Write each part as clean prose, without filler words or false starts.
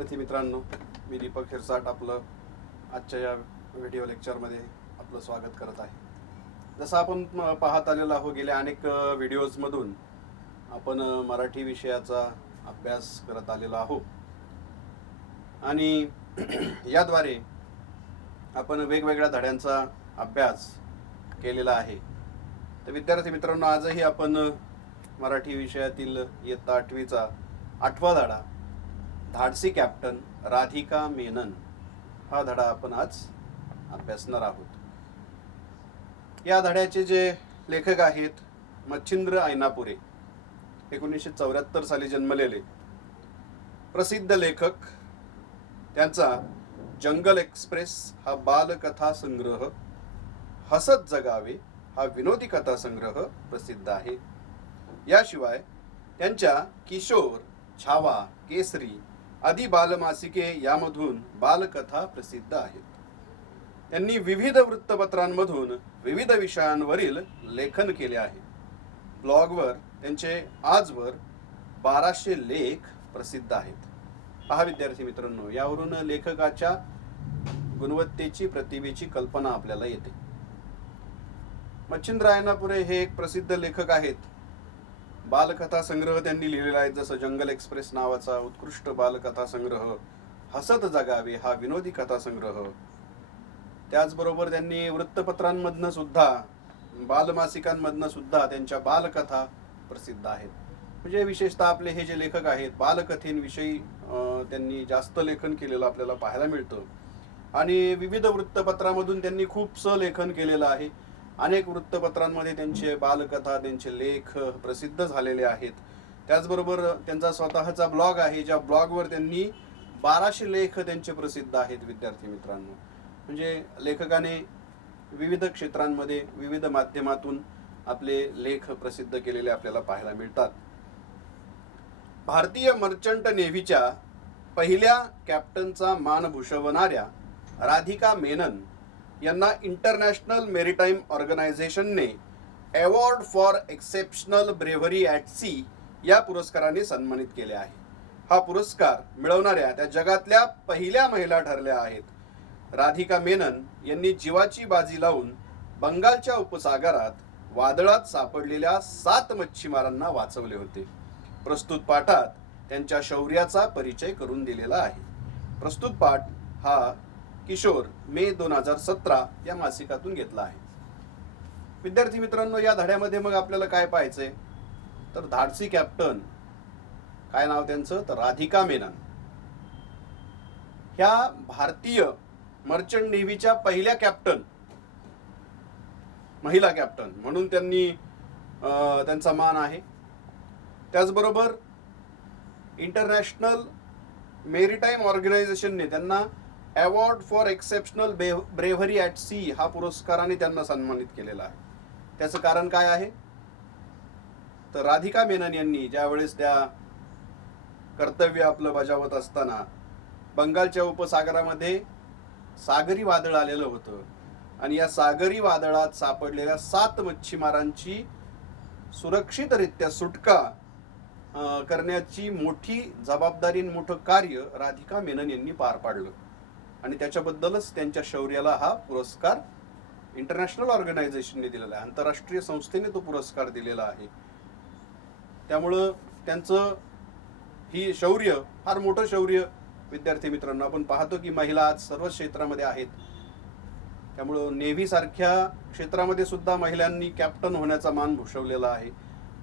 विद्यार्थी मित्रांनो, मी दीपक हिरसाट आपलं आजच्या या व्हिडिओ लेक्चरमध्ये आपलं स्वागत करत आहे। जसं आपण पाहत आलेलो आहोत, गेल्या अनेक व्हिडिओजमधून आपण मराठी विषयाचा अभ्यास करत आलेलो आहोत आणि याद्वारे आपण वेगवेगळ्या धड्यांचा अभ्यास केलेला आहे। तर विद्यार्थी मित्रांनो, आजही आपण मराठी विषयातील इयत्ता 8वीचा 8वा धडा धाडसी कॅप्टन राधिका मेनन हा धडा आपण आज अभ्यासणार आहोत। या धड्याचे जे लेखक आहेत मच्छिंद्र ऐनापुरे, 1974 साली जन्मलेले प्रसिद्ध लेखक। त्यांचा जंगल एक्सप्रेस हा बालकथा संग्रह, हसत जगावे हा विनोदी कथा संग्रह प्रसिद्ध आहे। याशिवाय त्यांच्या किशोर, छावा, केसरी आदी बालमासिके यामधून बालकथा प्रसिद्ध आहेत। त्यांनी विविध वृत्तपत्रांमधून विविध विषयांवरील लेखन केले आहे। ब्लॉगवर त्यांचे आजवर 1200 लेख प्रसिद्ध आहेत। पहा विद्यार्थी मित्रांनो, यावरून लेखकाच्या गुणवत्तेची, प्रतिभेची कल्पना आपल्याला येते। मच्छिंद्र ऐनापुरे हे एक प्रसिद्ध लेखक आहेत। बालकथा संग्रह त्यांनी लिहिलेला आहे, जसं जंगल एक्सप्रेस नावाचा उत्कृष्ट बालकथा संग्रह, हसत जगावे हा विनोदी कथा संग्रह। त्याचबरोबर त्यांनी वृत्तपत्रांमधनं सुद्धा, बालमासिकांमधनं सुद्धा त्यांच्या बालकथा प्रसिद्ध आहेत। म्हणजे विशेषतः आपले हे जे लेखक आहेत, बालकथेंविषयी त्यांनी जास्त लेखन केलेलं आपल्याला पाहायला मिळतं आणि विविध वृत्तपत्रांमधून त्यांनी खूपसं लेखन केलेलं आहे। अनेक वृत्तपत्रांमध्ये त्यांचे बालकथा, त्यांचे लेख प्रसिद्ध झालेले आहेत। त्याचबरोबर त्यांचा स्वतःचा ब्लॉग आहे, ज्या ब्लॉगवर त्यांनी 1200 लेख त्यांचे प्रसिद्ध आहेत। विद्यार्थी मित्रांनो, म्हणजे लेखकाने विविध क्षेत्रांमध्ये, विविध माध्यमातून आपले लेख प्रसिद्ध केलेले आपल्याला पाहायला मिळतात। भारतीय मर्चंट नेव्हीच्या पहिल्या कॅप्टनचा मान भूषवणाऱ्या राधिका मेनन यांना इंटरनॅशनल मेरीटाईम ऑर्गनायझेशनने award for exceptional bravery at sea या पुरस्काराने सन्मानित केले आहे। हा पुरस्कार मिळवणाऱ्या त्या जगातल्या पहिल्या महिला ठरल्या आहेत। राधिका मेनन यांनी जीवाची बाजी लावून बंगालच्या उपसागरात वादळात सापडलेल्या 7 मच्छीमारांना वाचवले होते। प्रस्तुत पाठात त्यांच्या शौर्याचा परिचय करून दिलेला आहे। प्रस्तुत पाठ हा किशोर मे 2017 या मासिकातून घेतला आहे। विद्यार्थी मित्रांनो, या धड्यामध्ये मग आपल्याला काय पाहायचंय, तर धाडसी कॅप्टन, काय नाव त्यांचं, तर राधिका मेनन, ह्या भारतीय मर्चंट नेव्हीच्या पहिल्या कॅप्टन, महिला कॅप्टन म्हणून त्यांनी त्यांचा मान आहे। त्याचबरोबर इंटरनॅशनल मेरीटाईम ऑर्गनायझेशनने त्यांना award for exceptional bravery at sea हा पुरस्काराने त्यांना सन्मानित केलेला आहे। त्याचं कारण काय आहे, तर राधिका मेनन यांनी ज्यावेळेस त्या कर्तव्य आपलं बजावत असताना बंगालच्या उपसागरामध्ये सागरी वादळ आलेलं होतं आणि या सागरी वादळात सापडलेल्या 7 मच्छीमारांची सुरक्षितरित्या सुटका करण्याची मोठी जबाबदारी, मोठं कार्य राधिका मेनन यांनी पार पाडलं आणि त्याच्याबद्दलच त्यांच्या शौर्याला हा पुरस्कार इंटरनॅशनल ऑर्गनायझेशनने दिलेला आहे, आंतरराष्ट्रीय संस्थेने तो पुरस्कार दिलेला आहे। त्यामुळं त्यांचं ही शौर्य फार मोठं शौर्य। विद्यार्थी मित्रांनो, आपण पाहतो की महिला आज सर्व क्षेत्रामध्ये आहेत। त्यामुळं नेव्ही सारख्या क्षेत्रामध्ये सुद्धा महिलांनी कॅप्टन होण्याचा मान भूषवलेला आहे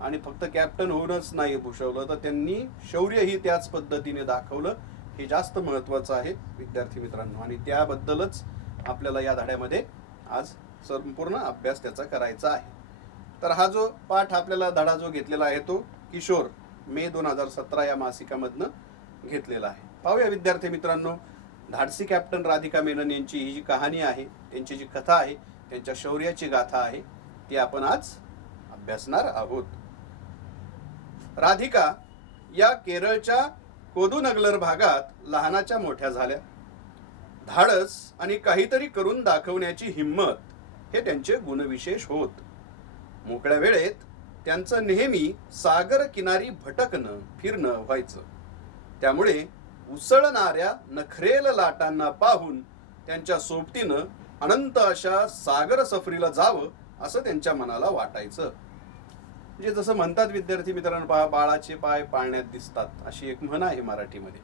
आणि फक्त कॅप्टन होऊनच नाही भूषवलं, तर त्यांनी शौर्यही त्याच पद्धतीने दाखवलं। हे जास्त महत्त्वाचं आहे विद्यार्थी मित्रांनो, आणि त्याबद्दलच आपल्याला या धड्यामध्ये आज संपूर्ण अभ्यास त्याचा करायचा आहे। तर हा जो पाठ आपल्याला धडा जो घेतलेला आहे तो किशोर मे 2017 या मासिकामधनं घेतलेला आहे। पाहूया विद्यार्थी मित्रांनो, धाडसी कॅप्टन राधिका मेनन यांची ही जी कहाणी आहे, त्यांची जी कथा आहे, त्यांच्या शौर्याची गाथा आहे, ती आपण आज अभ्यासणार आहोत। राधिका या केरळच्या कोदुनगलर भागात लहानाच्या मोठ्या झाल्या। धाडस आणि काहीतरी करून दाखवण्याची हिम्मत हे त्यांचे गुणविशेष होत। मोकळ्या वेळेत त्यांचं नेहमी सागर किनारी भटकणं, फिरणं व्हायचं। त्यामुळे उसळणाऱ्या नखरेल लाटांना पाहून त्यांच्या सोबतीनं अनंत अशा सागर सफरीला जावं असं त्यांच्या मनाला वाटायचं. म्हणजे जसं म्हणतात विद्यार्थी मित्रांनो, पहा, बाळाचे पाय पाळण्यात दिसतात, अशी एक म्हण आहे मराठीमध्ये.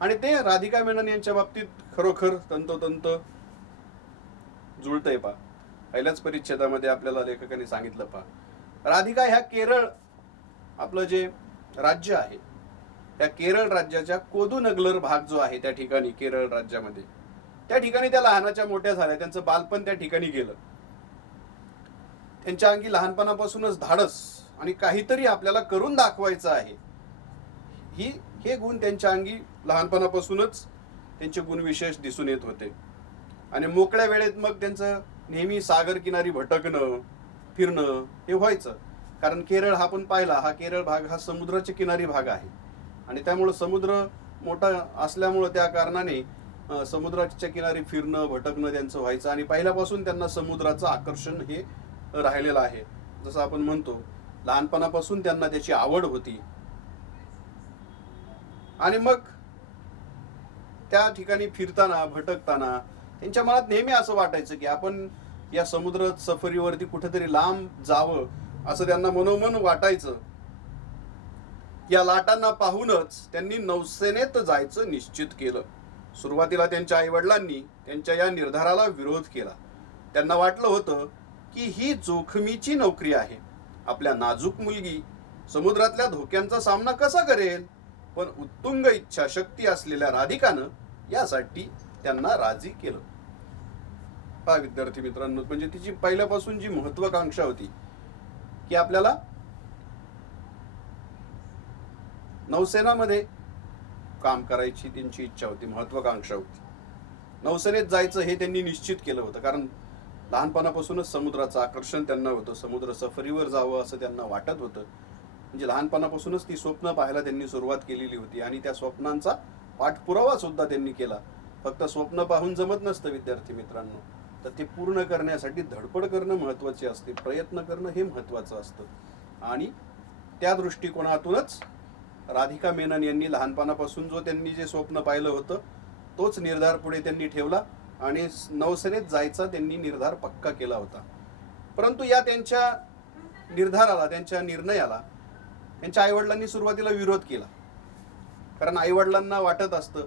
आणि ते राधिका मेनन यांच्या बाबतीत खरोखर तंतोतंत जुळतंय. पहा, पहिल्याच परिच्छेदामध्ये आपल्याला लेखकांनी सांगितलं, पहा, राधिका ह्या केरळ, आपलं जे राज्य आहे त्या केरळ राज्याच्या कोदुनगलर भाग जो आहे त्या ठिकाणी, केरळ राज्यामध्ये, त्या ठिकाणी त्या लहानाच्या मोठ्या झाल्या. त्यांचं बालपण त्या ठिकाणी गेलं. त्यांच्या अंगी लहानपणापासूनच धाडस आणि काहीतरी आपल्याला करून दाखवायचं आहे, हे गुण त्यांच्या अंगी लहानपणापासूनच त्यांचे गुण विशेष दिसून येत होते. आणि मोकळ्या वेळेत मग त्यांचं नेहमी सागर किनारी भटकणं, फिरणं हे व्हायचं. कारण केरळ हा पण पाहिला, हा केरळ भाग हा समुद्राच्या किनारी भाग आहे. आणि त्यामुळं समुद्र मोठा असल्यामुळं त्या कारणाने समुद्राच्या किनारी फिरणं, भटकणं त्यांचं व्हायचं. आणि पहिल्यापासून त्यांना समुद्राचं आकर्षण हे राहिलेलं आहे. जसं आपण म्हणतो, लहानपणापासून त्यांना त्याची आवड होती. आणि मग त्या ठिकाणी फिरताना, भटकताना त्यांच्या मनात नेहमी असं वाटायचं की आपण या समुद्र सफरीवरती कुठेतरी लांब जावं, असं त्यांना मनोमन वाटायचं. या लाटांना पाहूनच त्यांनी नौसेनेत जायचं निश्चित केलं. सुरुवातीला त्यांच्या आईवडिलांनी त्यांच्या या निर्धाराला विरोध केला. त्यांना वाटलं होतं की ही जोखमीची नोकरी आहे. आपल्या नाजूक मुलगी समुद्रातल्या धोक्यांचा सामना कसा करेल? पण उत्तुंग इच्छाशक्ती असलेल्या राधिकानं यासाठी त्यांना राजी केलं. हा विद्यार्थी मित्रांनो, म्हणजे तिची पहिल्यापासून जी महत्वाकांक्षा होती की आपल्याला नौसेनामध्ये काम करायची त्यांची इच्छा होती, महत्वाकांक्षा होती. नौसेनेत जायचं हे त्यांनी निश्चित केलं होतं. कारण लहानपणापासूनच समुद्राचं आकर्षण त्यांना होतं. समुद्र सफरीवर जावं असं त्यांना वाटत होतं. म्हणजे लहानपणापासूनच ती स्वप्न पाहायला त्यांनी सुरुवात केलेली होती. आणि त्या स्वप्नांचा पाठपुरावा सुद्धा त्यांनी केला. फक्त स्वप्न पाहून जमत नसतं विद्यार्थी मित्रांनो, तर ते पूर्ण करण्यासाठी धडपड करणं महत्वाचे असते, प्रयत्न करणं हे महत्वाचं असतं. आणि त्या दृष्टिकोनातूनच राधिका मेनन यांनी लहानपणापासून जो त्यांनी जे स्वप्न पाहिलं होतं तोच निर्धार पुढे त्यांनी ठेवला आणि नौसेनेत जायचा त्यांनी निर्धार पक्का केला होता. परंतु या त्यांच्या निर्धाराला, त्यांच्या निर्णयाला त्यांच्या आईवडिलांनी सुरुवातीला विरोध केला. कारण आईवडिलांना वाटत असतं,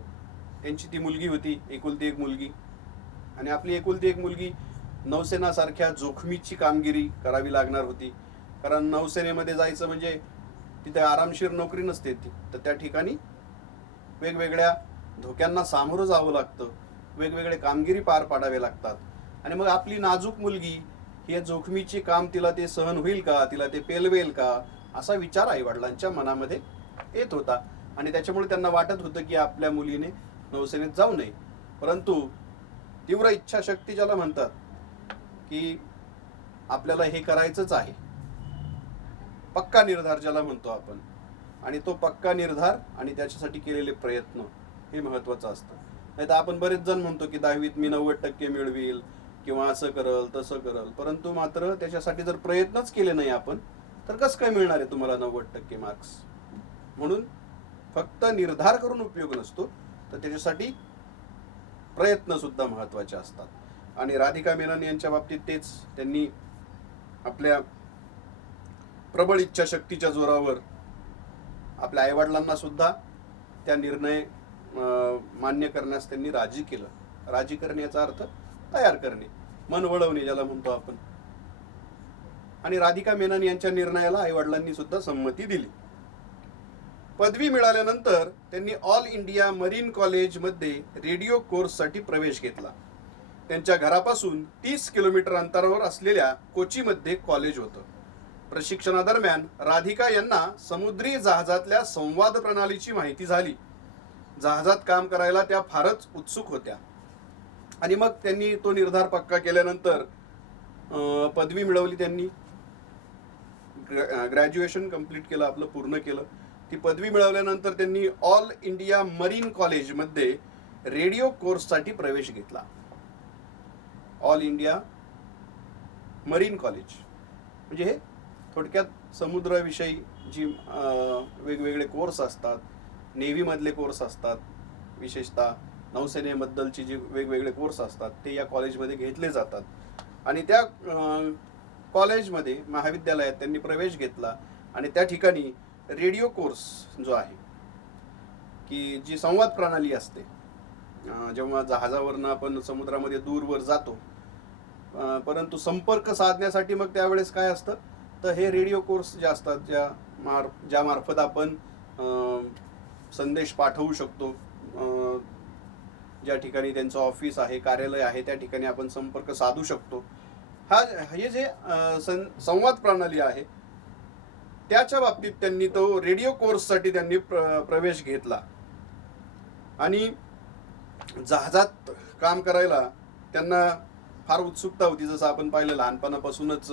त्यांची ती मुलगी होती, एकुलती एक मुलगी, आणि आपली एकुलती एक मुलगी नौसेनासारख्या जोखमीची कामगिरी करावी लागणार होती. कारण नौसेनेमध्ये जायचं म्हणजे तिथे आरामशीर नोकरी नसते ती. तर त्या ठिकाणी वेगवेगळ्या धोक्यांना सामोरं जावं लागतं, वेगवेगळे कामगिरी पार पाडावे लागतात. आणि मग आपली नाजूक मुलगी ही जोखमीची काम तिला ते सहन होईल का, तिला ते पेलवेल का, असा विचार आईवडिलांच्या मनामध्ये येत होता. आणि त्याच्यामुळे त्यांना वाटत होतं की आपल्या मुलीने नौसेनेत जाऊ नये. परंतु तीव्र इच्छाशक्ती ज्याला म्हणतात की आपल्याला हे करायचंच आहे, पक्का निर्धार ज्याला म्हणतो आपण, आणि तो पक्का निर्धार आणि त्याच्यासाठी केलेले प्रयत्न हे महत्वाचं असतं. नाही तर आपण बरेच जण म्हणतो की 10वीत मी 90% मिळवील किंवा असं करल तसं करल, परंतु मात्र त्याच्यासाठी जर प्रयत्नच केले नाही आपण तर कसं काय मिळणार आहे तुम्हाला 90% मार्क्स. म्हणून फक्त निर्धार करून उपयोग नसतो, तर त्याच्यासाठी प्रयत्न सुद्धा महत्वाचे असतात. आणि राधिका मेनन यांच्या बाबतीत तेच, त्यांनी आपल्या प्रबळ इच्छाशक्तीच्या जोरावर आपल्या आईवडिलांना सुद्धा त्या निर्णय मान्य करण्यास त्यांनी राजी केलं. राजी करणे याचा अर्थ तयार करणे, मन वळवणे ज्याला म्हणतो आपण. आणि राधिका मेनन यांच्या निर्णयाला आईवडिलांनी सुद्धा संमती दिली. पदवी मिळाल्यानंतर त्यांनी ऑल इंडिया मरीन कॉलेजमध्ये रेडिओ कोर्ससाठी प्रवेश घेतला. त्यांच्या घरापासून 30 किलोमीटर अंतरावर असलेल्या कोचीमध्ये कॉलेज होतं. प्रशिक्षणादरम्यान राधिका यांना समुद्री जहाजातल्या संवाद प्रणालीची माहिती झाली. जहाजात काम करायला त्या फारच उत्सुक होत्या. आणि मग त्यांनी तो निर्धार पक्का केल्यानंतर पदवी मिळवली. त्यांनी ग्रॅज्युएशन कंप्लीट केलं, आपलं पूर्ण केलं. ती पदवी मिळवल्यानंतर त्यांनी ऑल इंडिया मरीन कॉलेजमध्ये रेडिओ कोर्ससाठी प्रवेश घेतला. ऑल इंडिया मरीन कॉलेज म्हणजे हे थोडक्यात समुद्राविषयी जी वेगवेगळे कोर्स असतात, नेव्हीमधले कोर्स असतात, विशेषतः नौसेनेबद्दलचे जे वेगवेगळे कोर्स असतात ते या कॉलेजमध्ये घेतले जातात. आणि त्या कॉलेजमध्ये, महाविद्यालयात त्यांनी प्रवेश घेतला आणि त्या ठिकाणी रेडिओ कोर्स जो आहे, की जी संवाद प्रणाली असते, जेव्हा जहाजावरनं आपण समुद्रामध्ये दूरवर जातो, परंतु संपर्क साधण्यासाठी मग त्यावेळेस काय असतं, तर हे रेडिओ कोर्स जे असतात, ज्या मार्फत आपण संदेश पाठवू शकतो, ज्या ठिकाणी त्यांचं ऑफिस आहे, कार्यालय आहे, त्या ठिकाणी आपण संपर्क साधू शकतो. हे जे संवाद प्रणाली आहे त्याच्या बाबतीत त्यांनी तो रेडिओ कोर्ससाठी त्यांनी प्रवेश घेतला. आणि जहाजात काम करायला त्यांना फार उत्सुकता होती, जसं आपण पाहिलं लहानपणापासूनच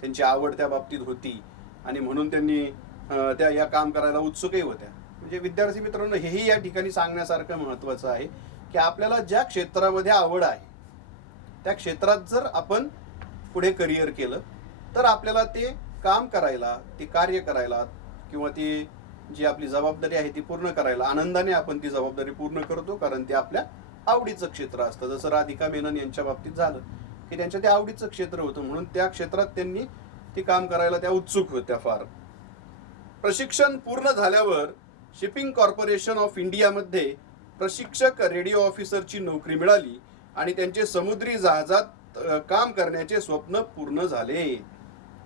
त्यांची आवड त्या बाबतीत होती आणि म्हणून त्यांनी त्या या काम करायला उत्सुकही होत्या. म्हणजे विद्यार्थी मित्रांनो, हेही या ठिकाणी सांगण्यासारखं महत्त्वाचं आहे की आपल्याला ज्या क्षेत्रामध्ये आवड आहे त्या क्षेत्रात जर आपण पुढे करिअर केलं तर आपल्याला ते काम करायला, ते कार्य करायला किंवा ती जी आपली जबाबदारी आहे ती पूर्ण करायला आनंदाने आपण ती जबाबदारी पूर्ण करतो, कारण ते आपल्या आवडीचं क्षेत्र असतं. जसं राधिका मेनन यांच्या बाबतीत झालं की त्यांच्या ते आवडीचं क्षेत्र होतं, म्हणून त्या क्षेत्रात त्यांनी ते काम करायला त्या उत्सुक होत्या फार. प्रशिक्षण पूर्ण झाल्यावर शिपिंग कॉर्पोरेशन ऑफ इंडियामध्ये प्रशिक्षक रेडिओ ऑफिसरची नोकरी मिळाली आणि त्यांचे समुद्री जहाजात काम करण्याचे स्वप्न पूर्ण झाले.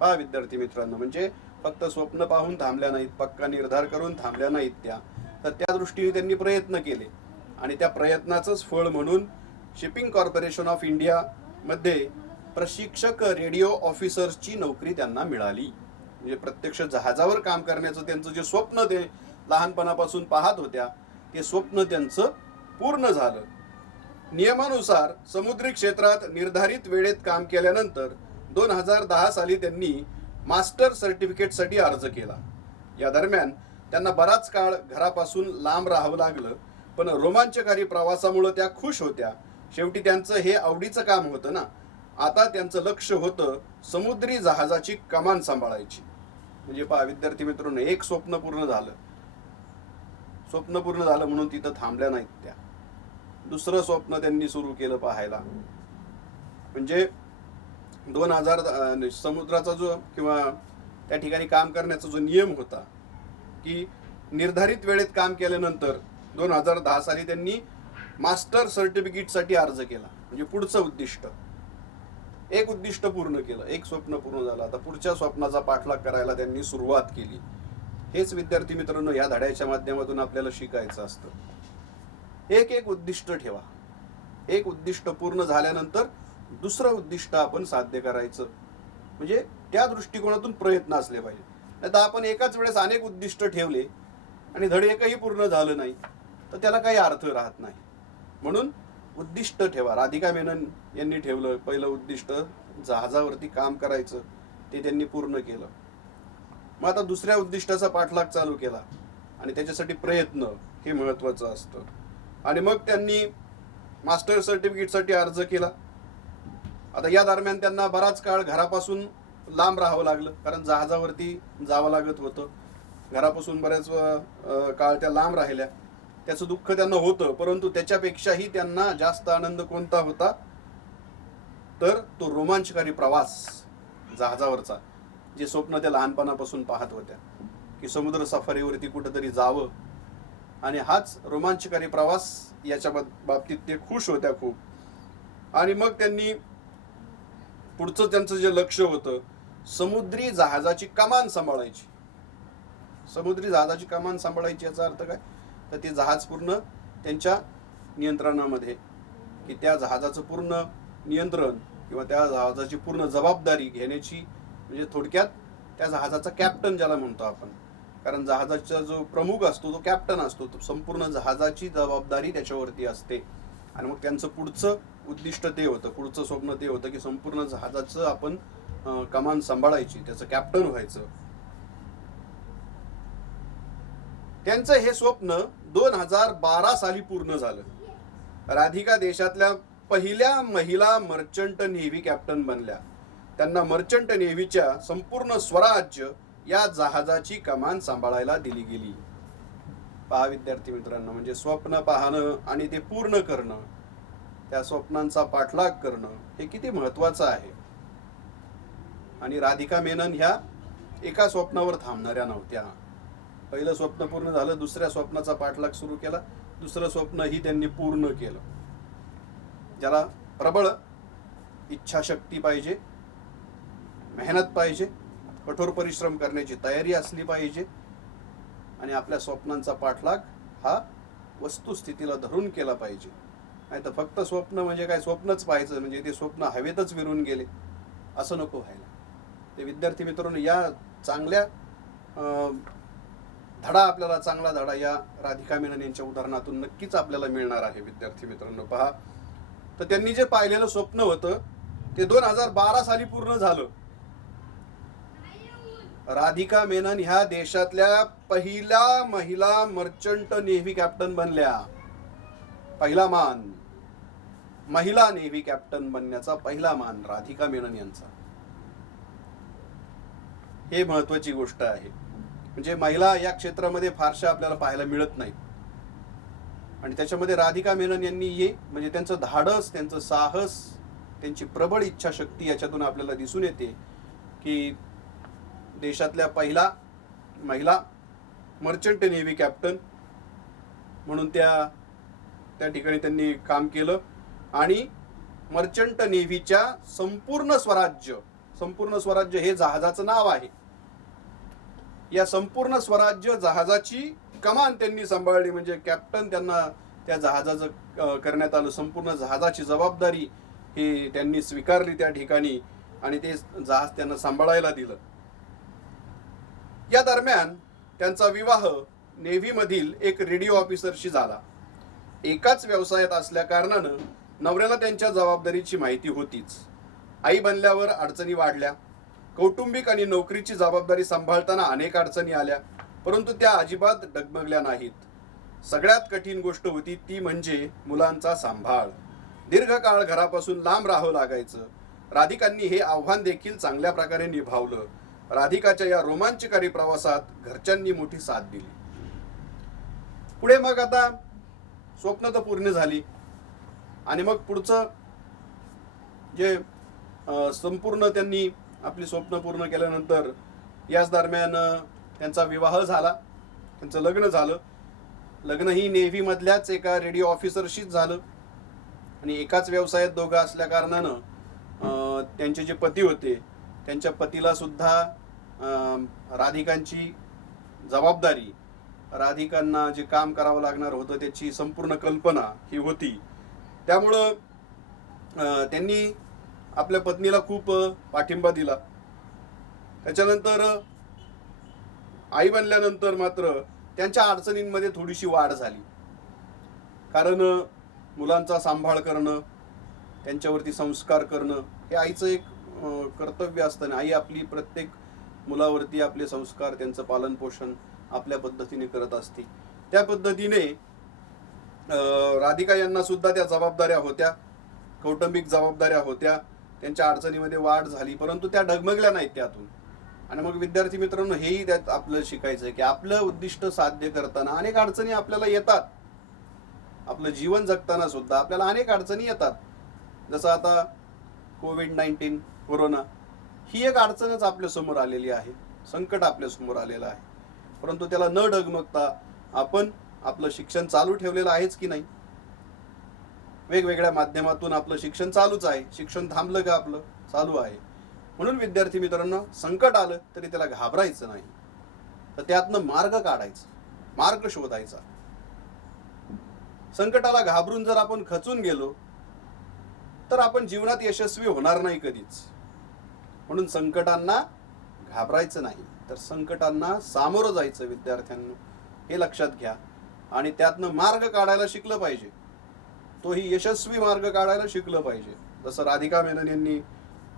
पहा विद्यार्थी मित्रांनो, म्हणजे फक्त स्वप्न पाहून थांबल्या नाहीत, पक्का निर्धार करून थांबल्या नाहीत तर त्या दृष्टीने त्यांनी प्रयत्न केले आणि त्या प्रयत्नाचंच फळ म्हणून शिपिंग कॉर्पोरेशन ऑफ इंडिया मध्ये प्रशिक्षक रेडिओ ऑफिसरची नोकरी त्यांना मिळाली. म्हणजे प्रत्यक्ष जहाजावर काम करण्याचं त्यांचं जे स्वप्न ते लहानपणापासून पाहत होत्या ते स्वप्न त्यांचं पूर्ण झालं. नियमानुसार समुद्री क्षेत्रात निर्धारित वेळेत काम केल्यानंतर 2010 साली त्यांनी मास्टर सर्टिफिकेटसाठी अर्ज केला. या दरम्यान त्यांना बराच काळ घरापासून लांब राहावं लागलं, पण रोमांचकारी प्रवासामुळे त्या खुश होत्या. शेवटी त्यांचं हे आवडीचं काम होतं ना. आता त्यांचं लक्ष होतं समुद्री जहाजाची कमान सांभाळायची. म्हणजे पहा विद्यार्थी मित्रांनो, एक स्वप्न पूर्ण झालं. स्वप्न पूर्ण झालं म्हणून तिथं थांबल्या नाहीत त्या. दुसरं स्वप्न त्यांनी सुरू केलं पाहायला. म्हणजे 2000 समुद्राचा जो किंवा त्या ठिकाणी काम करण्याचा जो नियम होता की निर्धारित वेळेत काम केल्यानंतर 2010 साली त्यांनी मास्टर सर्टिफिकेटसाठी अर्ज केला. म्हणजे पुढचं उद्दिष्ट, एक उद्दिष्ट पूर्ण केलं, एक स्वप्न पूर्ण झालं. आता पुढच्या स्वप्नाचा पाठलाग करायला त्यांनी सुरुवात केली. हेच विद्यार्थी मित्रांनो या धड्याच्या माध्यमातून आपल्याला शिकायचं असतं. एक उद्दिष्ट ठेवा. एक उद्दिष्ट पूर्ण झाल्यानंतर दुसरं उद्दिष्ट आपण साध्य करायचं. म्हणजे त्या दृष्टिकोनातून प्रयत्न असले पाहिजे. नाही तर आपण एकाच वेळेस अनेक उद्दिष्ट ठेवले आणि धड एकही पूर्ण झालं नाही तर त्याला काही अर्थ राहत नाही. म्हणून उद्दिष्ट ठेवा. राधिका मेनन यांनी ठेवलं पहिलं उद्दिष्ट जहाजावरती काम करायचं, ते त्यांनी पूर्ण केलं. मग आता दुसऱ्या उद्दिष्टाचा पाठलाग चालू केला आणि त्याच्यासाठी प्रयत्न हे महत्त्वाचं असतं. आणि मग त्यांनी मास्टर सर्टिफिकेटसाठी अर्ज केला. आता या दरम्यान त्यांना बराच काळ घरापासून लांब राहावं लागलं, कारण जहाजावरती जावं लागत होतं. घरापासून बऱ्याच काळ त्या लांब राहिल्या. त्याचं दुःख त्यांना होतं, परंतु त्याच्यापेक्षाही त्यांना जास्त आनंद कोणता होता तर तो रोमांचकारी प्रवास जहाजावरचा, जे स्वप्न त्या लहानपणापासून पाहत होत्या की समुद्र सफारीवरती कुठंतरी जावं. आणि हाच रोमांचकारी प्रवास याच्या बाबतीत ते खुश होत्या खूप. आणि मग त्यांनी पुढचं त्यांचं जे लक्ष होतं समुद्री जहाजाची कमान सांभाळायची. समुद्री जहाजाची कमान सांभाळायची याचा अर्थ काय, तर ते जहाज पूर्ण त्यांच्या नियंत्रणामध्ये, की त्या जहाजाचं पूर्ण नियंत्रण किंवा त्या जहाजाची पूर्ण जबाबदारी घेण्याची. म्हणजे थोडक्यात त्या जहाजाचा कॅप्टन ज्याला म्हणतो आपण, कारण जहाजाचा जो प्रमुख असतो तो कॅप्टन असतो, तो संपूर्ण जहाजाची जबाबदारी त्याच्यावरती असते. आणि मग त्यांचं पुढचं उद्दिष्ट ते होतं, पुढचं स्वप्न ते होतं की संपूर्ण जहाजाचं आपण कमान सांभाळायची, त्याचं कॅप्टन व्हायचं. त्यांचं हे स्वप्न 2012 साली पूर्ण झालं. राधिका देशातल्या पहिल्या महिला मर्चंट नेव्ही कॅप्टन बनल्या. त्यांना मर्चंट नेव्हीच्या संपूर्ण स्वराज्य या जहाजाची कमान सांभाळायला दिली गेली. पहा विद्यार्थी मित्रांनो, म्हणजे स्वप्न पाहणं आणि ते पूर्ण करणं, त्या स्वप्नांचा पाठलाग करणं हे किती महत्वाचं आहे. आणि राधिका मेनन ह्या एका स्वप्नावर थांबणाऱ्या नव्हत्या. पहिलं स्वप्न पूर्ण झालं, दुसऱ्या स्वप्नाचा पाठलाग सुरू केला, दुसरं स्वप्नही त्यांनी पूर्ण केलं. ज्याला प्रबळ इच्छाशक्ती पाहिजे, मेहनत पाहिजे, कठोर परिश्रम करण्याची तयारी असली पाहिजे आणि आपल्या स्वप्नांचा पाठलाग हा वस्तुस्थितीला धरून केला पाहिजे. नाही तर फक्त स्वप्न म्हणजे काय, स्वप्नच पाहायचं म्हणजे ते स्वप्न हवेतच विरून गेले असं नको व्हायला. ते विद्यार्थी मित्रांनो, या चांगल्या आपल्याला चांगला धडा या राधिका मेनन यांच्या उदाहरणातून नक्कीच आपल्याला मिळणार आहे. विद्यार्थी मित्रांनो पहा, तर त्यांनी जे पाहिलेलं स्वप्न होतं ते 2012 साली पूर्ण झालं. राधिका मेनन ह्या देशातल्या पहिल्या महिला मर्चंट नेव्ही कॅप्टन बनल्या. पहिला मान, महिला नेव्ही कॅप्टन बनण्याचा पहिला मान राधिका मेनन यांचा. हे महत्वाची गोष्ट आहे. म्हणजे महिला या क्षेत्रामध्ये फारशा आपल्याला पाहायला मिळत नाहीत आणि त्याच्यामध्ये राधिका मेनन यांनी म्हणजे त्यांचं धाडस, त्यांचं साहस, त्यांची प्रबळ इच्छाशक्ती याच्यातून आपल्याला दिसून येते की देशातल्या पहिला महिला मर्चंट नेव्ही कॅप्टन म्हणून त्या ठिकाणी त्यांनी काम केलं. आणि मर्चंट नेव्हीच्या संपूर्ण स्वराज्य हे जहाजाचं नाव आहे. या संपूर्ण स्वराज्य जहाजाची कमान त्यांनी सांभाळली. म्हणजे कॅप्टन त्यांना त्या जहाजाचं करण्यात आलं. संपूर्ण जहाजाची जबाबदारी ही त्यांनी स्वीकारली त्या ठिकाणी आणि ते जहाज त्यांना सांभाळायला दिलं. या दरम्यान त्यांचा विवाह नेव्ही मधील एक रेडिओ ऑफिसरशी झाला. एकाच व्यवसायात असल्या कारणानं नवऱ्याला त्यांच्या जबाबदारीची माहिती होतीच. आई बनल्यावर अडचणी वाढल्या. कौटुंबिक आणि नोकरीची जबाबदारी सांभाळताना अनेक अडचणी आल्या, परंतु त्या अजिबात डगमगल्या नाहीत. सगळ्यात कठीण गोष्ट होती ती म्हणजे मुलांचा सांभाळ. दीर्घकाळ घरापासून लांब राहावं लागायचं. राधिकांनी हे आव्हान देखील चांगल्या प्रकारे निभावलं. राधिकाच्या या रोमांचकारी प्रवासात घरच्यांनी मोठी साथ दिली. पुढे मग आता स्वप्न तर पूर्ण झाली आणि मग पुढचं जे संपूर्ण त्यांनी आपली स्वप्न पूर्ण केल्यानंतर याच दरम्यान त्यांचा विवाह झाला, त्यांचं लग्न झालं. लग्नही नेव्ही मधल्याच एका रेडिओ ऑफिसरशीच झालं आणि एकाच व्यवसायात दोघं असल्या कारणानं त्यांचे जे पती होते त्यांच्या पतीला सुद्धा राधिकांची जबाबदारी, राधिकांना जे काम करावं लागणार होतं त्याची संपूर्ण कल्पना ही होती. त्यामुळं त्यांनी आपल्या पत्नीला खूप पाठिंबा दिला. त्याच्यानंतर आई बनल्यानंतर मात्र त्यांच्या अडचणींमध्ये थोडीशी वाढ झाली. कारण मुलांचा सांभाळ करणं, त्यांच्यावरती संस्कार करणं हे आईचं एक कर्तव्य असतं. आई आपली प्रत्येक मुलावरती आपले संस्कार, त्यांचं पालन पोषण आपल्या पद्धतीने करत असते. त्या पद्धतीने राधिका यांना सुद्धा त्या जबाबदाऱ्या होत्या, कौटुंबिक जबाबदाऱ्या होत्या. त्यांच्या अडचणीमध्ये वाढ झाली, परंतु त्या डगमगल्या नाहीत त्यातून. आणि मग विद्यार्थी मित्रांनो, हेही त्यात आपलं शिकायचं आहे की आपलं उद्दिष्ट साध्य करताना अनेक अडचणी आपल्याला येतात. आपलं जीवन जगताना सुद्धा आपल्याला अनेक अडचणी येतात. जसं आता कोविड-19 कोरोना ही एक अडचणच आपल्या समोर आलेली आहे, संकट आपल्या समोर आलेलं आहे. परंतु त्याला न डगमगता आपण आपलं शिक्षण चालू ठेवलेलं आहेच की नाही. वेगवेगळ्या माध्यमातून आपलं शिक्षण चालूच आहे. शिक्षण थांबलं का? आपलं चालू आहे. म्हणून विद्यार्थी मित्रांनो, संकट आलं तरी त्याला घाबरायचं नाही, तर त्यातनं मार्ग काढायचा, मार्ग शोधायचा. संकटाला घाबरून जर आपण खचून गेलो तर आपण जीवनात यशस्वी होणार नाही कधीच. म्हणून संकटांना घाबरायचं नाही, तर संकटांना सामोरं जायचं. विद्यार्थ्यांनो, हे लक्षात घ्या आणि त्यातनं मार्ग काढायला शिकलं पाहिजे. तोही यशस्वी मार्ग काढायला शिकलं पाहिजे. जसं राधिका मेनन यांनी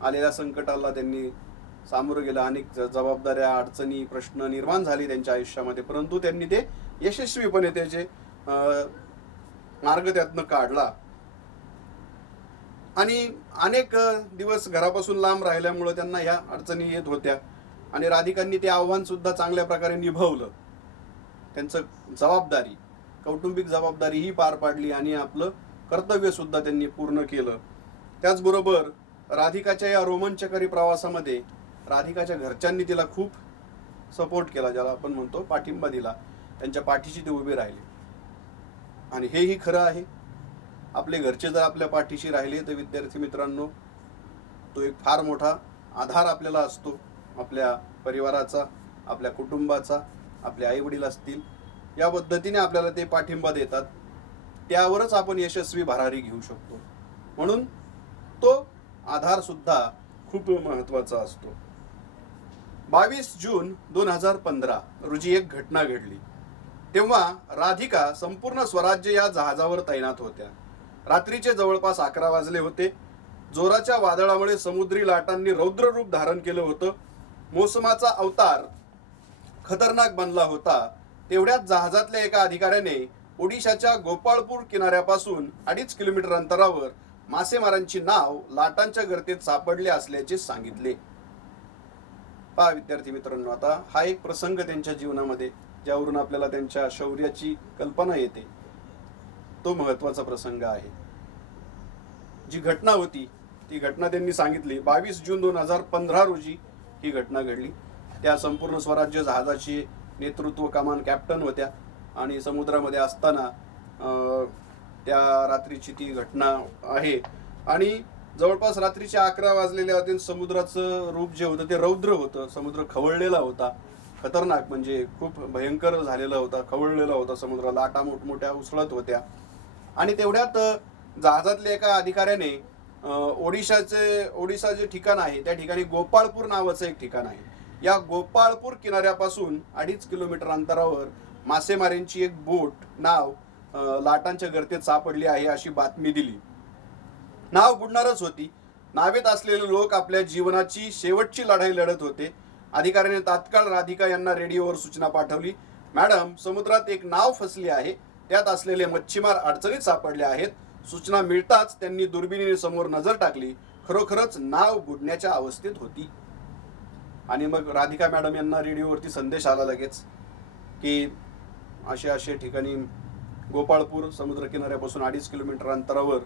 आलेल्या संकटाला त्यांनी सामोरं गेलं. अनेक जबाबदाऱ्या, अडचणी, प्रश्न निर्माण झाली त्यांच्या आयुष्यामध्ये, परंतु त्यांनी ते यशस्वीपणे त्याचे मार्ग त्यातनं काढला. आणि अनेक दिवस घरापासून लांब राहिल्यामुळे त्यांना ह्या अडचणी येत होत्या आणि राधिकांनी ते आव्हान सुद्धा चांगल्या प्रकारे निभावलं. त्यांचं जबाबदारी, कौटुंबिक जबाबदारी ही पार पाडली आणि आपलं कर्तव्य सुद्धा त्यांनी पूर्ण केलं. त्याचबरोबर राधिकाच्या या रोमांचकारी प्रवासामध्ये राधिकाच्या घरच्यांनी तिला खूप सपोर्ट केला, ज्याला आपण म्हणतो पाठिंबा दिला. त्यांच्या पाठीशी ते उभे राहिले आणि हेही खरं आहे. आपले घरचे जर आपल्या पाठीशी राहिले तर विद्यार्थी मित्रांनो, तो एक फार मोठा आधार आपल्याला असतो. आपल्या परिवाराचा, आपल्या कुटुंबाचा, आपले आई वडील असतील, या पद्धतीने आपल्याला ते पाठिंबा देतात. त्यावरच आपण यशस्वी भरारी घेऊ शकतो. म्हणून तो आधार सुद्धा खूप महत्वाचा असतो. 22 जून 2015 रोजी एक घटना घडली. तेव्हा राधिका संपूर्ण स्वराज्य या जहाजावर तैनात होत्या. रात्रीचे जवळपास 11 वाजले होते. जोराच्या वादळामुळे समुद्री लाटांनी रौद्र रूप धारण केलं होतं. मोसमाचा अवतार खतरनाक बनला होता. तेवढ्यात जहाजातल्या एका अधिकाऱ्याने ओडिशाच्या गोपाळपूर किनाऱ्यापासून 2.5 किलोमीटर अंतरावर मासेमारांची नाव लाटांच्या गर्तेत सापडले असल्याचे सांगितले. पहा विद्यार्थी मित्रांनो, आता हा एक प्रसंग त्यांच्या जीवनामध्ये, ज्यावरून आपल्याला त्यांच्या शौर्याची कल्पना येते, तो महत्वाचा प्रसंग आहे. जी घटना होती ती घटना त्यांनी सांगितली. 22 जून 2015 रोजी ही घटना घडली. त्या संपूर्ण स्वराज्य जहाजाची नेतृत्व कमान कॅप्टन होत्या आणि समुद्रामध्ये असताना त्या रात्रीची ती घटना आहे. आणि जवळपास रात्रीचे 11 वाजलेले होते. समुद्राचं रूप जे होतं ते रौद्र होतं. समुद्र खवळलेला होता, खतरनाक म्हणजे खूप भयंकर झालेला होता, खवळलेला होता समुद्र. लाटा मोठमोठ्या उसळत होत्या. आणि तेवढ्यात जहाजातल्या एका अधिकाऱ्याने ओडिशा जे ठिकाण आहे त्या ठिकाणी गोपाळपूर नावाचं एक ठिकाण आहे. या गोपाळपूर किनाऱ्यापासून 2.5 किलोमीटर अंतरावर मासेमारींची एक बोट नाव लाटांच्या गर्तेत सापडली आहे अशी बातमी दिली. नाव बुडणारच होती. नावेत असलेले लोक आपल्या जीवनाची शेवटची लढाई लढत होते. अधिकाऱ्याने तात्काळ राधिका यांना रेडिओवर सूचना पाठवली. मॅडम, समुद्रात एक नाव फसली आहे. त्यात असलेले मच्छीमार अडचणीत सापडले आहेत. सूचना मिळताच त्यांनी दुर्बिणीने समोर नजर टाकली. खरोखरच नाव बुडण्याच्या अवस्थेत होती. आणि मग राधिका मॅडम यांना रेडिओवरती संदेश आला लगेच की अशा ठिकाणी गोपाळपूर समुद्र किनाऱ्यापासून 2.5 किलोमीटर अंतरावर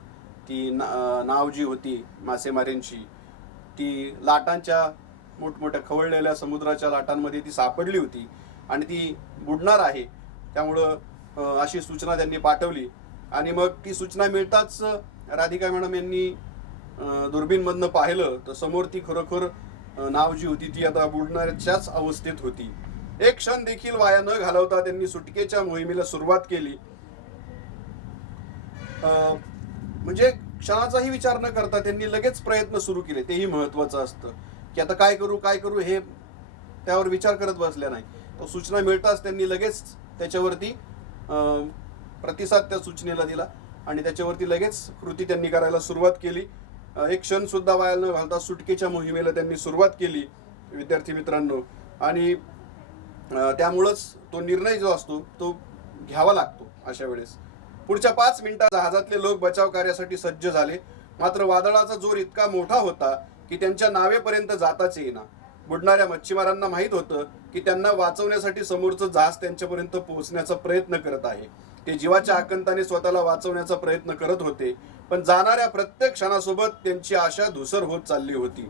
ती नाव जी होती मासेमारींची, ती लाटांच्या मोठमोठ्या खवळलेल्या समुद्राच्या लाटांमध्ये ती सापडली होती आणि ती बुडणार आहे. त्यामुळं अशी सूचना त्यांनी पाठवली. आणि मग ती सूचना मिळताच राधिका मॅडम यांनी दुर्बीणमधनं पाहिलं तर समोर ती खरोखर नाव जी होती ती आता बुडण्याच्याच अवस्थेत होती. एक क्षण देखील वाया न घालवता त्यांनी सुटकेच्या मोहिमेला सुरुवात केली. म्हणजे क्षणाचाही विचार न करता त्यांनी लगेच प्रयत्न सुरू केले. तेही महत्वाचं असतं की आता काय करू हे त्यावर विचार करत बसल्या नाही. तो सूचना मिळताच त्यांनी लगेच त्याच्यावरती प्रतिसाद त्या सूचनेला दिला आणि त्याच्यावरती लगेच कृती त्यांनी करायला सुरुवात केली. एक क्षण सुद्धा वाया न घालता सुटकेच्या मोहिमेला त्यांनी सुरुवात केली विद्यार्थी मित्रांनो. आणि त्यामुळंच तो निर्णय जो असतो तो घ्यावा लागतो अशा वेळेस. पुढच्या 5 मिनिटात जहाजातले लोक बचाव कार्यासाठी सज्ज झाले. मात्र वादळाचा जोर इतका मोठा होता की त्यांच्या नावेपर्यंत जाताच येईना. बुडणाऱ्या मच्छीमारांना माहीत होतं की त्यांना वाचवण्यासाठी समोरचं जहाज त्यांच्यापर्यंत पोहोचण्याचा प्रयत्न करत आहे. ते जीवाच्या आकंताने स्वतःला वाचवण्याचा प्रयत्न करत होते. पण जाणाऱ्या प्रत्येक क्षणासोबत त्यांची आशा धुसर होत चालली होती.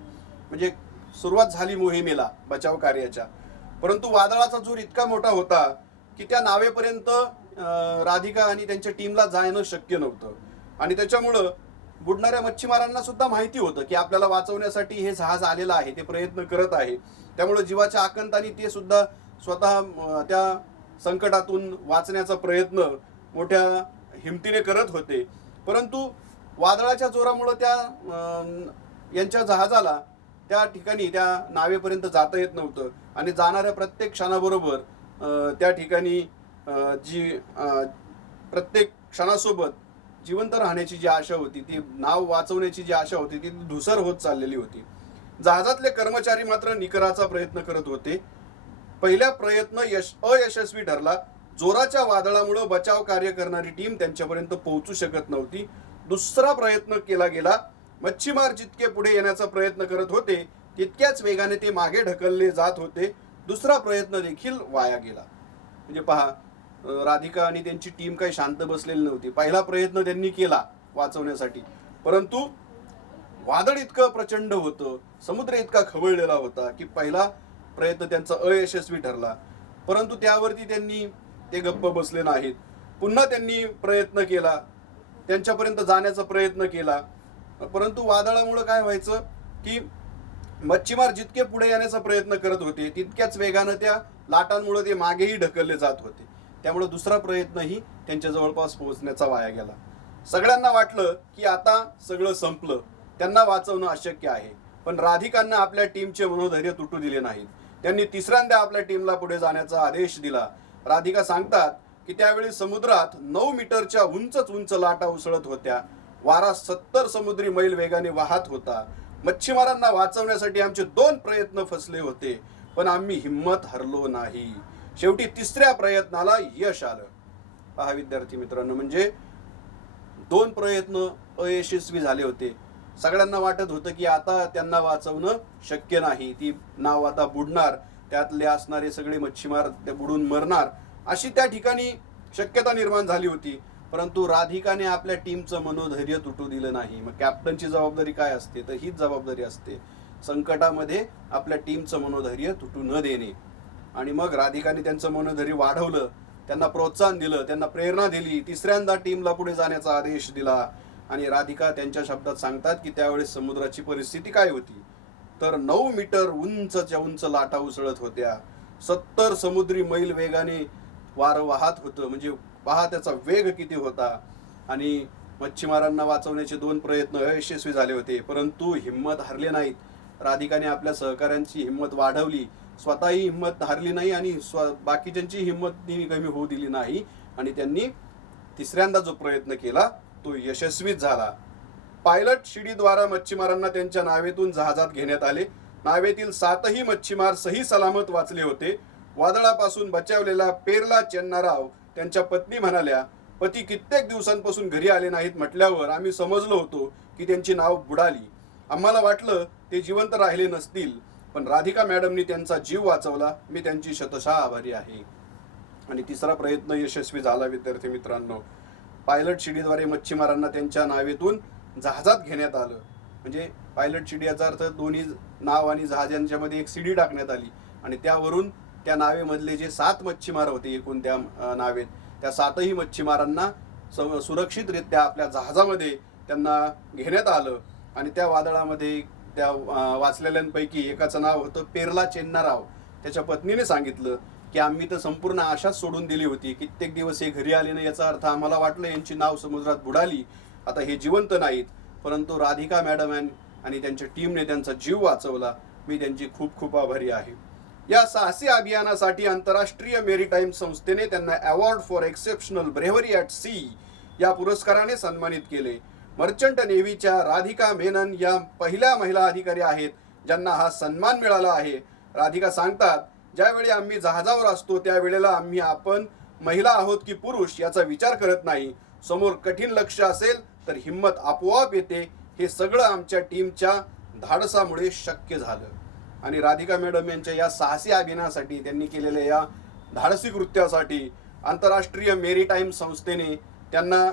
म्हणजे सुरुवात झाली मोहिमेला बचाव कार्याच्या, परंतु वादळाचा जोर इतका मोठा होता की त्या नावेपर्यंत राधिका आणि त्यांच्या टीमला जाणं शक्य नव्हतं. आणि त्याच्यामुळं बुडणाऱ्या मच्छीमारांना सुद्धा माहिती होतं की आपल्याला वाचवण्यासाठी हे जहाज आलेलं आहे, ते प्रयत्न करत आहे. त्यामुळे जीवाच्या आकंताने ते सुद्धा स्वतः त्या संकटातून वाचण्याचा प्रयत्न मोठ्या हिमतीने करत होते. परंतु वादळाच्या जोरामुळे त्या यांच्या जहाजाला त्या ठिकाणी त्या नावेपर्यंत जाता येत नव्हतं. आणि जाणाऱ्या प्रत्येक क्षणाबरोबर त्या ठिकाणी जी प्रत्येक क्षणासोबत जिवंत राहण्याची जी आशा होती, ती नाव वाचवण्याची जी आशा होती ती धुसर होत चाललेली होती. जहाजातले कर्मचारी मात्र निकराचा प्रयत्न करत होते. पहिला प्रयत्न अयशस्वी ठरला. जोराच्या वादळामुळे बचाव कार्य करणारी टीम त्यांच्यापर्यंत पोहोचू शकत नव्हती. दुसरा प्रयत्न केला गेला. मच्छीमार जितके पुढे येण्याचा प्रयत्न करत होते तितक्याच वेगाने ते मागे ढकलले जात होते. दुसरा प्रयत्न देखील वाया गेला. म्हणजे पहा, राधिका आणि त्यांची टीम काही शांत बसलेली नव्हती. पहिला प्रयत्न त्यांनी केला वाचवण्यासाठी, परंतु वादळ इतकं प्रचंड होतं, समुद्र इतका खवळलेला होता की पहिला प्रयत्न त्यांचा अयशस्वी ठरला. परंतु त्यावरती त्यांनी ते गप्प बसले नाहीत. पुन्हा त्यांनी प्रयत्न केला, त्यांच्यापर्यंत जाण्याचा प्रयत्न केला. परंतु वादळामुळे काय व्हायचं की मच्छीमार जितके पुढे येण्याचा प्रयत्न करत होते तितक्याच वेगानं त्या लाटांमुळे ते मागेही ढकलले जात होते. त्यामुळे दुसरा प्रयत्नही त्यांच्या जवळपास पोहोचण्याचा वाया गेला. सगळ्यांना वाटलं की आता सगळं संपलं, त्यांना वाचवणं अशक्य आहे. पण राधिकांना आपल्या टीमचे मनोधैर्य तुटू दिले नाहीत. त्यांनी तिसऱ्यांदा आपल्या टीमला पुढे जाण्याचा आदेश दिला. राधिका सांगतात की त्यावेळी समुद्रात 9 मीटरच्या उंच लाटा उसळत होत्या. वारा 70 समुद्री मैल वेगाने वाहत होता. मच्छीमारांना वाचवण्यासाठी आमचे 2 प्रयत्न फसले होते, पण आम्ही हिम्मत हरलो नाही. शेवटी तिसऱ्या प्रयत्नाला यश आलं. पहा विद्यार्थी मित्रांनो, म्हणजे 2 प्रयत्न अयशस्वी झाले होते. सगळ्यांना वाटत होतं की आता त्यांना वाचवणं शक्य नाही, ती नाव आता बुडणार, त्यातले असणारे सगळे मच्छीमार ते बुडून मरणार, अशी त्या ठिकाणी शक्यता निर्माण झाली होती. परंतु राधिकाने आपल्या टीमचं मनोधैर्य तुटू दिलं नाही. मग कॅप्टनची जबाबदारी काय असते, तर हीच जबाबदारी असते, संकटामध्ये आपल्या टीमचं मनोधैर्य तुटू न देणे. आणि मग राधिकाने त्यांचं मनोधैर्य वाढवलं, त्यांना प्रोत्साहन दिलं, त्यांना प्रेरणा दिली, तिसऱ्यांदा टीमला पुढे जाण्याचा आदेश दिला. आणि राधिका त्यांच्या शब्दात सांगतात की त्यावेळेस समुद्राची परिस्थिती काय होती, तर 9 मीटर उंच लाटा उसळत होत्या. 70 समुद्री मैल वेगाने वारं वाहत होतं. म्हणजे पहा त्याचा वेग किती होता. आणि मच्छीमारांना वाचवण्याचे 2 प्रयत्न अयशस्वी झाले होते, परंतु हिंमत हरले नाहीत. राधिकाने आपल्या सहकाऱ्यांची हिंमत वाढवली, स्वतःही हिंमत हारली नाही आणि बाकीच्यांची हिंमत कमी होऊ दिली नाही. आणि त्यांनी तिसऱ्यांदा जो प्रयत्न केला तो यशस्वीच झाला. पायलट शिडीद्वारा मच्छीमारांना त्यांच्या नावेतून जहाजात घेण्यात आले. नावेतील 7ही मच्छीमार सही सलामत वाचले होते. वादळापासून बचावलेला पेरला चेन्नाराव त्यांच्या पत्नी म्हणाल्या, पती कित्येक दिवसांपासून घरी आले नाहीत म्हटल्यावर आम्ही समजलो होतो की त्यांची नाव बुडाली. आम्हाला वाटलं ते जिवंत राहिले नसतील, पण राधिका मॅडमनी त्यांचा जीव वाचवला. मी त्यांची शतशः आभारी आहे. आणि तिसरा प्रयत्न यशस्वी झाला विद्यार्थी मित्रांनो. पायलट शिडीद्वारे मच्छीमारांना त्यांच्या नावेतून जहाजात घेण्यात आलं. म्हणजे पायलट शिडी याचा अर्थ दोन्ही नाव आणि जहाज यांच्यामध्ये एक शिडी टाकण्यात आली आणि त्यावरून त्या नावेमधले जे 7 मच्छीमार होते एकूण त्या नावेत, त्या 7ही मच्छीमारांना सुरक्षितरित्या आपल्या जहाजामध्ये त्यांना घेण्यात आलं. आणि त्या वादळामध्ये त्या वाचलेल्यांपैकी एकाचं नाव होतं पेरला चेन्नाराव. त्याच्या पत्नीने सांगितलं की आम्ही तर संपूर्ण आशाच सोडून दिली होती, कित्येक दिवस हे घरी आले नाही, याचा अर्थ आम्हाला वाटलं यांची नाव समुद्रात बुडाली, आता हे जिवंत नाहीत. परंतु राधिका मॅडम आणि त्यांच्या टीमने त्यांचा जीव वाचवला. मी त्यांची खूप खूप आभारी आहे. या साहसी अभियानासाठी आंतरराष्ट्रीय मेरीटाईम संस्थेने त्यांना award for exceptional bravery at sea या पुरस्काराने सन्मानित केले. मर्चंट नेव्हीच्या राधिका मेनन या पहिल्या महिला अधिकारी आहेत ज्यांना हा सन्मान मिळाला आहे. राधिका सांगतात, ज्यावेळी आम्ही जहाजावर असतो त्यावेळेला आम्ही आपण महिला आहोत की पुरुष याचा विचार करत नाही. समोर कठीण लक्ष्य असेल तर हिंमत आपोआप येते. हे सगळं आमच्या टीमच्या धाडसामुळे शक्य झालं. आणि राधिका मॅडम यांच्या या साहसी अभियानासाठी, त्यांनी केलेल्या या धाडसी कृत्यासाठी आंतरराष्ट्रीय मेरीटाईम संस्थेने त्यांना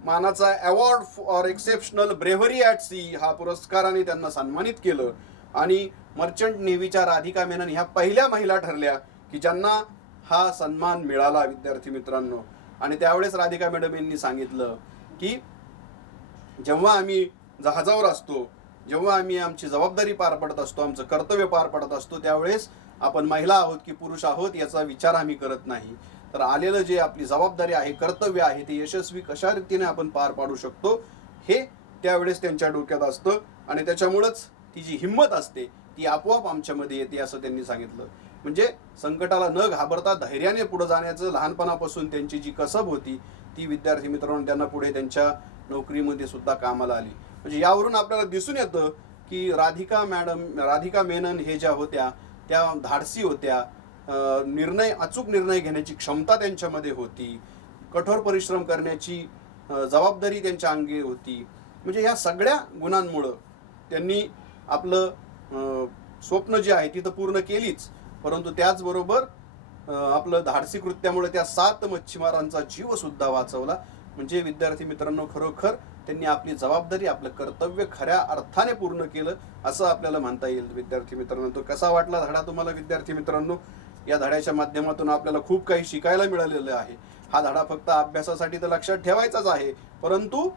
मानाचा award for exceptional bravery at sea हा पुरस्काराने त्यांना सन्मानित केलं. आणि मर्चंट नेव्हीच्या राधिका मेनन ह्या पहिल्या महिला ठरल्या की ज्यांना हा सन्मान मिळाला विद्यार्थी मित्रांनो. आणि त्यावेळेस राधिका मॅडम यांनी सांगितलं की जेव्हा आम्ही जहाजावर असतो, जेव्हा आम्ही आमची जबाबदारी पार पडत असतो, आमचं कर्तव्य पार पडत असतो, त्यावेळेस आपण महिला आहोत की पुरुष आहोत याचा विचार आम्ही करत नाही. तर आलेलं जे आपली जबाबदारी आहे, कर्तव्य आहे, ते यशस्वी कशा रीतीने आपण पार पाडू शकतो हे त्यावेळेस त्यांच्या डोक्यात असतं. आणि त्याच्यामुळंच ती जी हिंमत असते ती आपोआप आमच्यामध्ये येते असं त्यांनी सांगितलं. म्हणजे संकटाला न घाबरता धैर्याने पुढे जाण्याचं लहानपणापासून त्यांची जी कसब होती ती विद्यार्थी मित्रांनो त्यांना पुढे त्यांच्या नोकरीमध्ये सुद्धा कामाला आली. म्हणजे यावरून आपल्याला दिसून येतं की राधिका मेनन हे ज्या होत्या त्या धाडसी होत्या. अचूक निर्णय घेण्याची क्षमता त्यांच्यामध्ये होती. कठोर परिश्रम करण्याची जबाबदारी त्यांच्या अंगी होती. म्हणजे या सगळ्या गुणांमुळं त्यांनी आपलं स्वप्न जे आहे ती तर पूर्ण केलीच, परंतु त्याचबरोबर आपलं धाडसी कृत्यामुळे त्या 7 मच्छीमारांचा जीव सुद्धा वाचवला. म्हणजे विद्यार्थी मित्रांनो, खरोखर त्यांनी आपली जबाबदारी, आपलं कर्तव्य खऱ्या अर्थाने पूर्ण केलं असं आपल्याला म्हणता येईल. विद्यार्थी मित्रांनो, तो कसा वाटला धडा तुम्हाला विद्यार्थी मित्रांनो? या धड्याच्या माध्यमातून आपल्याला खूप काही शिकायला मिळालेलं आहे. हा धडा फक्त अभ्यासासाठी तर लक्षात ठेवायचाच आहे, परंतु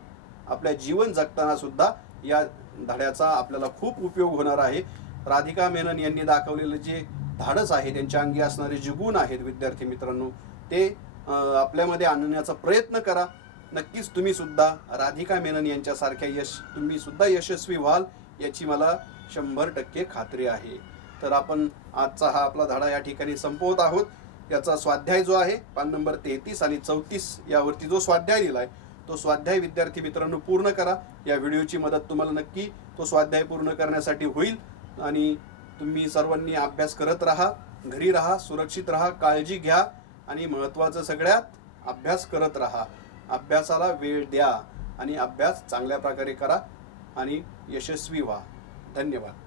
आपल्या जीवन जगताना सुद्धा या धड्याचा आपल्याला खूप उपयोग होणार आहे. राधिका मेनन यांनी दाखवलेलं जे धाडस आहे, त्यांच्या अंगी असणारे जे गुण आहेत विद्यार्थी मित्रांनो, ते आपल्यामध्ये आणण्याचा प्रयत्न करा. नक्कीच तुम्ही सुद्धा राधिका मेनन यांच्यासारख्या तुम्ही सुद्धा यशस्वी व्हाल याची मला 100% खात्री आहे. तर आपण आजचा हा आपला धडा या ठिकाणी संपवत आहोत. याचा स्वाध्याय जो आहे पान नंबर 33 आणि 34 यावरती जो स्वाध्याय दिलाय, तो स्वाध्याय विद्यार्थी मित्रांनो पूर्ण करा. या व्हिडिओची मदत तुम्हाला नक्की तो स्वाध्याय पूर्ण करण्यासाठी होईल. आणि तुम्ही सर्वांनी अभ्यास करत राहा, घरी राहा, सुरक्षित राहा, काळजी घ्या आणि महत्त्वाचं सगळ्यात अभ्यास करत राहा. अभ्यासाला वेळ द्या आणि अभ्यास चांगल्या प्रकारे करा आणि यशस्वी व्हा. धन्यवाद.